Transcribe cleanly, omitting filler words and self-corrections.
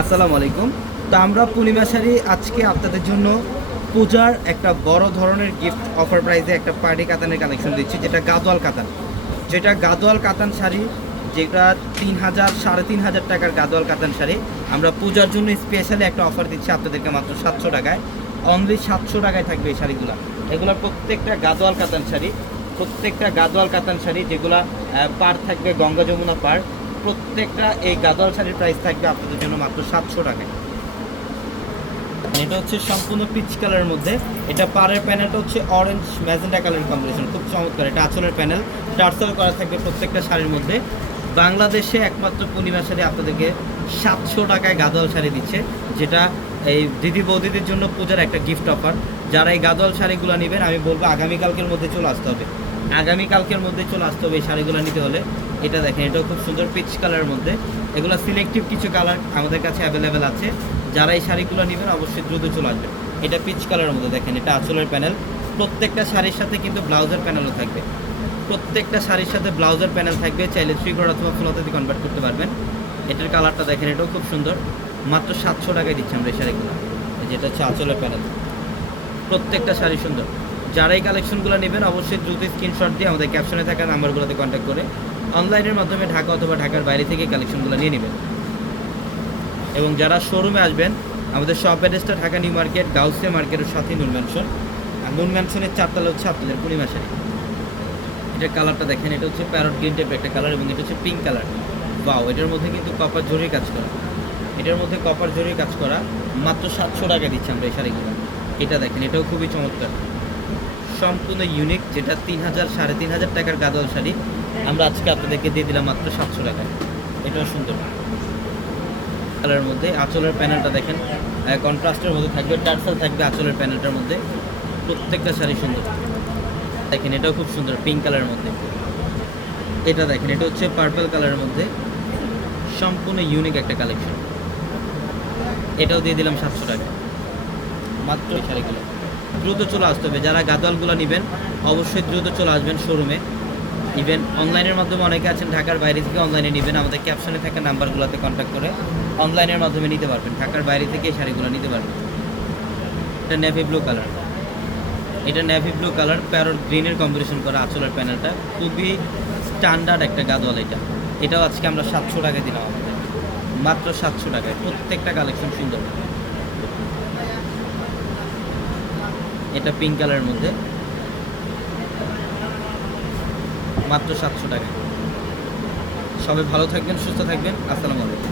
আসসালামু আলাইকুম। তো আমরা পূর্ণিমা শাড়ি আজকে আপনাদের জন্য পূজার একটা বড় ধরনের গিফট অফার প্রাইসে একটা পার্টি কাতানের কালেকশন দিচ্ছি, যেটা গাদোয়াল কাতান শাড়ি, যেটা 3,000 3,500 টাকার গাদোয়াল কাতান শাড়ি আমরা পূজার জন্য স্পেশালি একটা অফার দিচ্ছি আপনাদেরকে মাত্র 700 টাকায়। অনলি 700 টাকায় থাকবে এই শাড়িগুলো। এগুলো প্রত্যেকটা গাদোয়াল কাতান শাড়ি, যেগুলা পার থাকবে গঙ্গা যমুনা পার। প্রত্যেকটা এই গাদোয়াল শাড়ির প্রাইস থাকবে আপনাদের জন্য মাত্র 700 টাকায়। এটা হচ্ছে সম্পূর্ণ পিচ কালারের মধ্যে। এটা পাড়ের প্যানেলটা হচ্ছে অরেঞ্জ ম্যাজেন্টা কালারের কম্বিনেশন, খুব চমৎকার। এটা আঁচলের প্যানেল টার্সেল করা থাকবে প্রত্যেকটা শাড়ির মধ্যে। বাংলাদেশে একমাত্র পূর্ণিমা শাড়ি আপনাদেরকে 700 টাকায় গাদোয়াল শাড়ি দিচ্ছে, যেটা এই দিদি বৌদিদের জন্য পূজার একটা গিফট অফার। যারা এই গাদোয়াল শাড়িগুলো নেবেন, আমি বলবো আগামীকালকের মধ্যে চলে আসতে হবে এই শাড়িগুলো নিতে হলে। এটা দেখেন, এটাও খুব সুন্দর পিচ কালারের মধ্যে। এগুলো সিলেক্টিভ কিছু কালার আমাদের কাছে অ্যাভেলেবেল আছে। যারা এই শাড়িগুলো নেবেন অবশ্যই দ্রুত চলে আসবে। এটা পিচ কালারের মধ্যে দেখেন, এটা আঁচলের প্যানেল। প্রত্যেকটা শাড়ির সাথে কিন্তু ব্লাউজের প্যানেলও থাকবে। চাইলে 3 অথবা ফুলহাতাতে কনভার্ট করতে পারবেন। এটার কালারটা দেখেন, এটাও খুব সুন্দর। মাত্র 700 টাকায় দিচ্ছি আমরা এই শাড়িগুলো। যেটা হচ্ছে আঁচলের প্যানেল, প্রত্যেকটা শাড়ি সুন্দর। যারা এই কালেকশনগুলো নেবেন অবশ্যই দ্রুত স্ক্রিনশট দিয়ে আমাদের ক্যাপশনে থাকা নাম্বারগুলোতে কন্ট্যাক্ট করে অনলাইনের মাধ্যমে ঢাকা অথবা ঢাকার বাইরে থেকে কালেকশনগুলো নিয়ে নেবেন। এবং যারা শোরুমে আসবেন, আমাদের শপ অ্যাড্রেসটা ঢাকা নিউ মার্কেট, গাউসিয়া মার্কেটের সাথে নুন ম্যানশন। আর নুন ম্যানশনের 4 তলা হচ্ছে আপনাদের পূর্ণিমা শাড়ি। এটার কালারটা দেখেন, এটা হচ্ছে প্যারট গ্রিন টাইপের একটা কালার, এবং এটা হচ্ছে পিঙ্ক কালার। বাও, এটার মধ্যে কিন্তু কপার জরির কাজ করা। মাত্র 700 টাকা দিচ্ছি আমরা এই শাড়িগুলো। এটা দেখেন, এটাও খুবই চমৎকার, সম্পূর্ণ ইউনিক। যেটা 3,000 3,500 টাকার গাদোয়াল শাড়ি আমরা আজকে আপনাদেরকে দিয়ে দিলাম মাত্র 700 টাকায়। এটাও সুন্দর কালারের মধ্যে। আঁচলের প্যানেলটা দেখেন, কন্ট্রাস্টের মধ্যে থাকবে, টার্সেল থাকবে আঁচলের প্যানেলটার মধ্যে। প্রত্যেকটা শাড়ি সুন্দর দেখেন, এটাও খুব সুন্দর পিঙ্ক কালারের মধ্যে। এটা দেখেন, এটা হচ্ছে পার্পল কালারের মধ্যে, সম্পূর্ণ ইউনিক একটা কালেকশন। এটাও দিয়ে দিলাম 700 টাকা মাত্র। এই শাড়িগুলো দ্রুত চলে আসতে হবে। যারা গাদোয়ালগুলো নেবেন অবশ্যই দ্রুত চলে আসবেন শোরুমে। ইভেন অনলাইনের মাধ্যমে অনেকে আছেন ঢাকার বাইরে থেকে অনলাইনে নেবেন, আমাদের ক্যাপশনে থাকা নাম্বারগুলোতে কন্ট্যাক্ট করে অনলাইনের মাধ্যমে নিতে পারবেন। ঢাকার বাইরে থেকে এই শাড়িগুলো নিতে পারবেন। এটা নেভি ব্লু কালার, প্যারট গ্রিনের কম্বিনেশন করা আঁচলের প্যানেলটা, খুবই স্ট্যান্ডার্ড একটা গাদোয়াল। এটাও আজকে আমরা 700 টাকায় দিলাম আমাদের, মাত্র 700 টাকায়। প্রত্যেকটা কালেকশন সুন্দর। এটা পিঙ্ক কালারের মধ্যে, মাত্র 700 টাকায়। সবাই ভালো থাকবেন, সুস্থ থাকবেন। আসসালামু আলাইকুম।